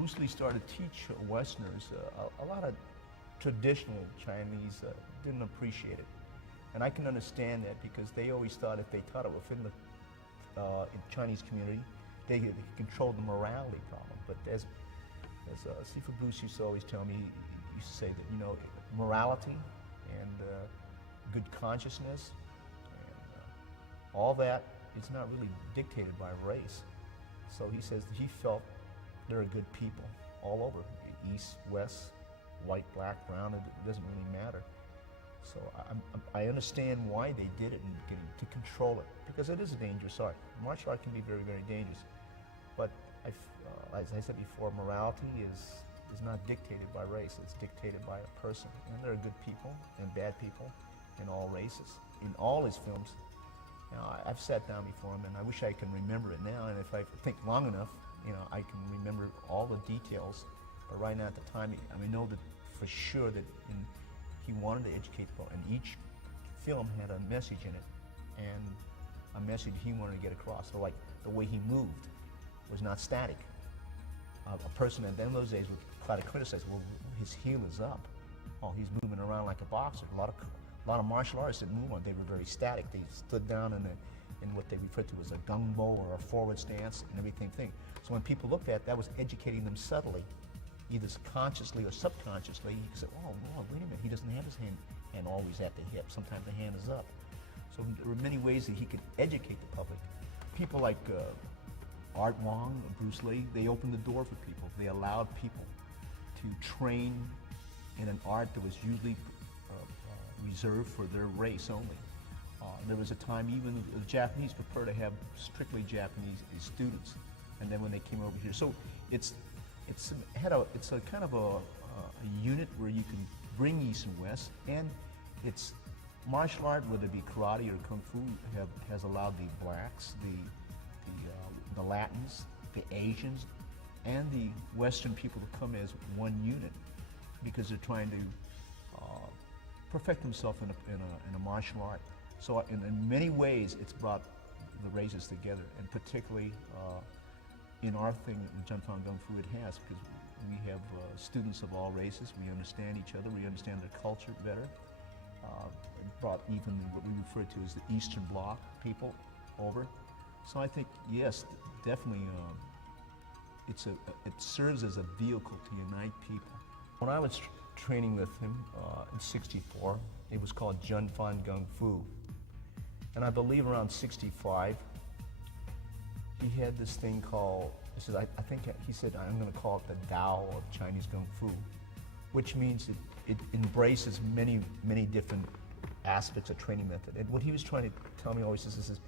Bruce Lee started to teach Westerners, a lot of traditional Chinese didn't appreciate it. And I can understand that because they always thought if they taught it within the Chinese community, they could control the morality problem. But as Sifu Bruce used to always tell me, he used to say that, you know, morality and good consciousness and all that is not really dictated by race. So he says that he felt there are good people all over, east, west, white, black, brown, it doesn't really matter. So I understand why they did it and to control it, because it is a dangerous art. Martial art can be very, very dangerous. But as I said before, morality is not dictated by race, it's dictated by a person. And there are good people and bad people in all races, in all his films. Now, I've sat down before him and I wish I can remember it now, and if I think long enough, you know, I can remember all the details. But right now at the time, I know that for sure that he wanted to educate people, and each film had a message in it, and a message he wanted to get across. So like the way he moved was not static. A person at the end of those days would try to criticize, well, his heel is up. Oh, he's moving around like a boxer. A lot of martial artists didn't move on. They were very static. They stood down in what they referred to as a gung bo or a forward stance and everything. So when people looked at that, was educating them subtly, either consciously or subconsciously. You could say, oh, wait a minute, he doesn't have his hand always at the hip. Sometimes the hand is up. So there were many ways that he could educate the public. People like Art Wong, Bruce Lee, they opened the door for people. They allowed people to train in an art that was usually reserved for their race only. There was a time even the Japanese prefer to have strictly Japanese students, and then when they came over here, so it's a kind of a unit where you can bring East and West, and it's martial art, whether it be karate or kung fu, has allowed the blacks, the Latins, the Asians, and the Western people to come as one unit, because they're trying to perfect themselves in a martial art. So in many ways, it's brought the races together, and particularly in our thing, in Junfang Gung Fu, it has, because we have students of all races. We understand each other. We understand their culture better. It brought even what we refer to as the Eastern Bloc people over. So I think, yes, definitely, it serves as a vehicle to unite people. When I was training with him in '64, it was called Junfang Gung Fu. And I believe around '65, he had this thing called, I think he said, I'm going to call it the Tao of Chinese Kung Fu, which means it embraces many, many different aspects of training method. And what he was trying to tell me always is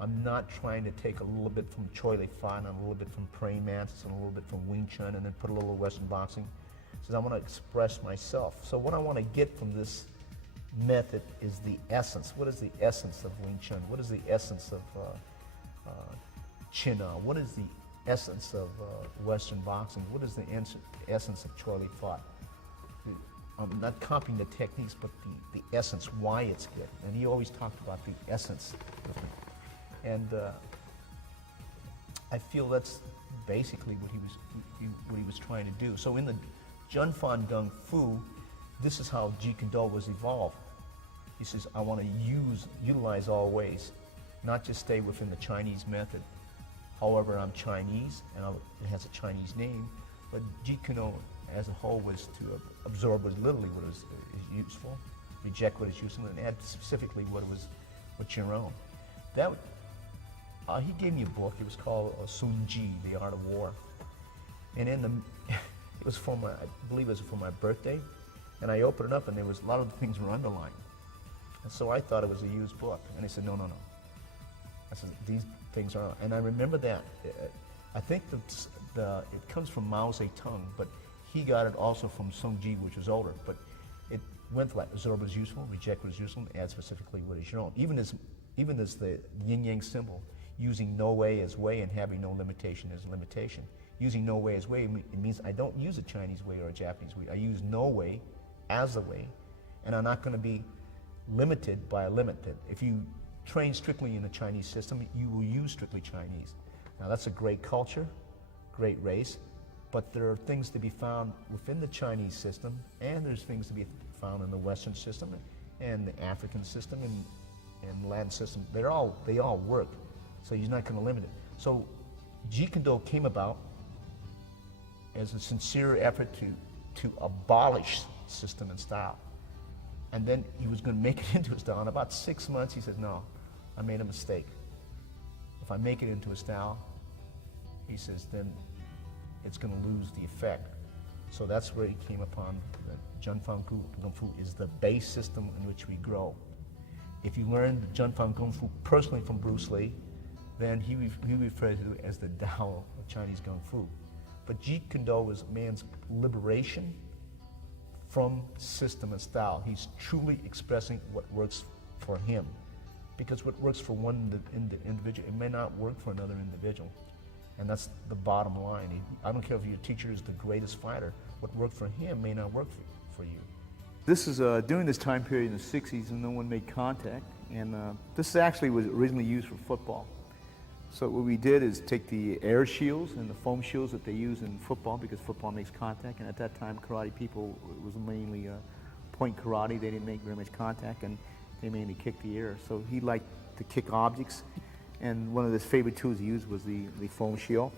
I'm not trying to take a little bit from Choi Li Fan and a little bit from praying mantis and a little bit from Wing Chun and then put a little Western boxing. He says, I want to express myself. So what I want to get from this method is the essence. What is the essence of Wing Chun? What is the essence of Chin Na? What is the essence of Western boxing? What is the essence of Choi Li Fan? I'm not copying the techniques, but the essence, why it's good. And he always talked about the essence of it. And I feel that's basically what he was trying to do. So in the Junfang Gung Fu, this is how Jeet Kune Do was evolved. He says, I want to utilize all ways, not just stay within the Chinese method. However, I'm Chinese, and it has a Chinese name, but Jeet Kune Do as a whole was to absorb was literally what is useful, reject what is useful, and add specifically what's your own. That he gave me a book. It was called Sun Ji, The Art of War, and it was for I believe it was for my birthday, and I opened it up, and there was a lot of the things were underlined, and so I thought it was a used book, and he said, no. I said, these things are, and I remember that. I think it comes from Mao Zedong, but he got it also from Sung Ji, which was older, but it went like absorb what is useful, reject what is useful, and add specifically what is your own. Even as the yin-yang symbol, using no way as way and having no limitation as limitation. Using no way as way, it means I don't use a Chinese way or a Japanese way. I use no way as the way, and I'm not going to be limited by a limit. That if you train strictly in the Chinese system, you will use strictly Chinese. Now that's a great culture, great race, But there are things to be found within the Chinese system, and there's things to be found in the Western system, and the African system, and Latin system. They all work, so you're not going to limit it. So Jeet Kune Do came about as a sincere effort to abolish system and style. And then he was going to make it into a style. In about 6 months, he said, no, I made a mistake. If I make it into a style, he says, then it's going to lose the effect. So that's where he came upon that Jun Fan Kung Fu is the base system in which we grow. If you learn Jun Fan Kung Fu personally from Bruce Lee, then he refers to it as the Tao of Chinese Kung Fu. But Jeet Kune Do is man's liberation from system and style. He's truly expressing what works for him. Because what works for one individual, it may not work for another individual. And that's the bottom line. I don't care if your teacher is the greatest fighter, what worked for him may not work for you. This is during this time period in the 60s when no one made contact, and this actually was originally used for football. So what we did is take the air shields and the foam shields that they use in football, because football makes contact, and at that time karate people, it was mainly point karate. They didn't make very much contact, and they mainly kicked the air. So he liked to kick objects, and one of his favorite tools he used was the foam shield,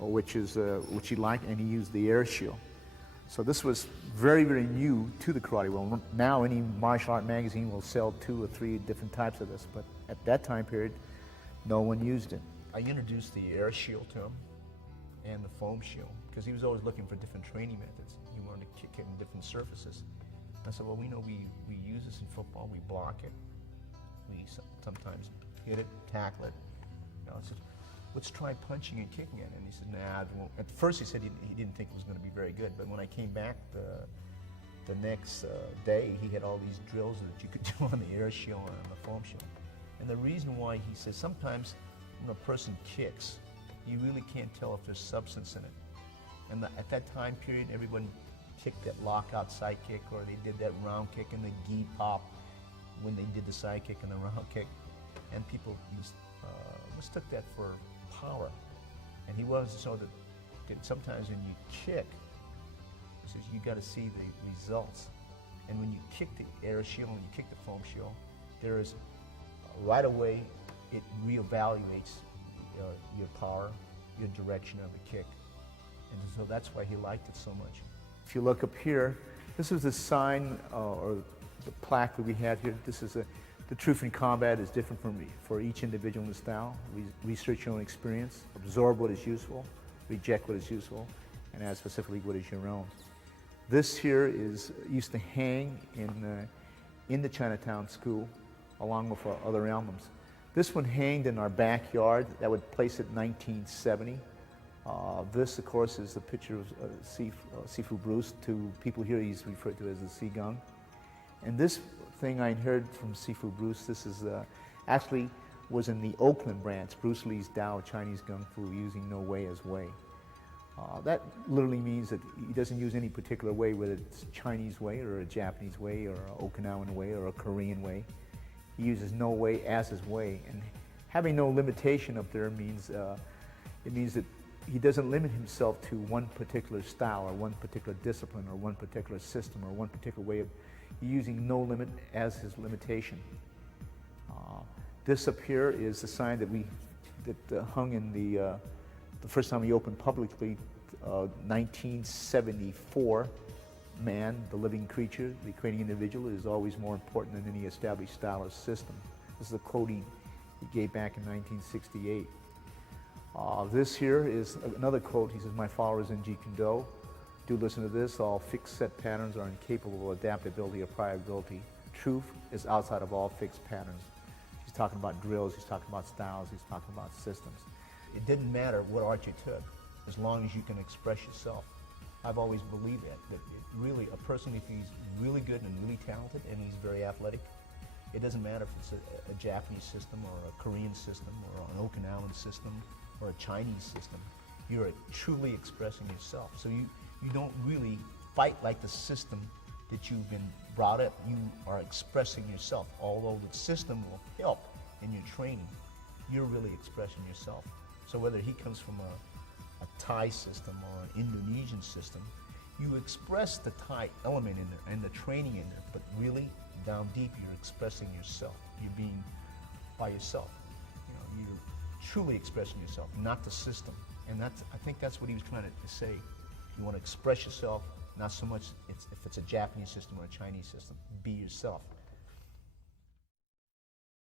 which he liked, and he used the air shield. So this was very, very new to the karate world. Now any martial art magazine will sell 2 or 3 different types of this, but at that time period, no one used it. I introduced the air shield to him and the foam shield because he was always looking for different training methods. He wanted to kick it in different surfaces. I said, well, we know we use this in football. We block it. We sometimes hit it, tackle it. I said, let's try punching and kicking it. And he said, nah. Well, at first he said he didn't think it was going to be very good. But when I came back the next day, he had all these drills that you could do on the air shield and on the foam shield. And the reason why, he says, sometimes when a person kicks, you really can't tell if there's substance in it. And at that time period, everyone kicked that lockout side kick, or they did that round kick and the gi pop when they did the side kick and the round kick. And people mistook that for power. And he wanted to show that sometimes when you kick, he says, you got to see the results. And when you kick the air shield and you kick the foam shield, there is right away, it reevaluates your power, your direction of the kick. And so that's why he liked it so much. If you look up here, this is the sign or the plaque that we have here. This is the truth in combat is different for each individual in the style. Research your own experience, absorb what is useful, reject what is useful, and add specifically what is your own. This here used to hang in the Chinatown school along with our other albums. This one hanged in our backyard. That would place it 1970. This, of course, is the picture of Sifu Bruce. To people here, he's referred to as the Sigung. And this thing I inherited from Sifu Bruce, this is actually was in the Oakland branch, Bruce Lee's Tao Chinese Kung Fu, using no way as way. That literally means that he doesn't use any particular way, whether it's Chinese way or a Japanese way or an Okinawan way or a Korean way. He uses no way as his way, and having no limitation up there means it means that he doesn't limit himself to one particular style or one particular discipline or one particular system or one particular way of using no limit as his limitation. This up here is the sign that hung in the first time he opened publicly, 1974. Man, the living creature, the creating individual, is always more important than any established style or system. This is a quote he gave back in 1968. This here is another quote. He says, my followers in Jeet Kune Do, do listen to this. All fixed set patterns are incapable of adaptability or pliability. Truth is outside of all fixed patterns. He's talking about drills, he's talking about styles, he's talking about systems. It didn't matter what art you took, as long as you can express yourself. I've always believed that really a person, if he's really good and really talented and he's very athletic, it doesn't matter if it's a Japanese system or a Korean system or an Okinawan system or a Chinese system. You're truly expressing yourself. So you don't really fight like the system that you've been brought up. You are expressing yourself. Although the system will help in your training, you're really expressing yourself. So whether he comes from a Thai system or an Indonesian system, you express the Thai element in there and the training in there, but really down deep you're expressing yourself. You're being by yourself. You know, you're truly expressing yourself, not the system. And I think that's what he was trying to say. You want to express yourself, not so much if it's a Japanese system or a Chinese system. Be yourself.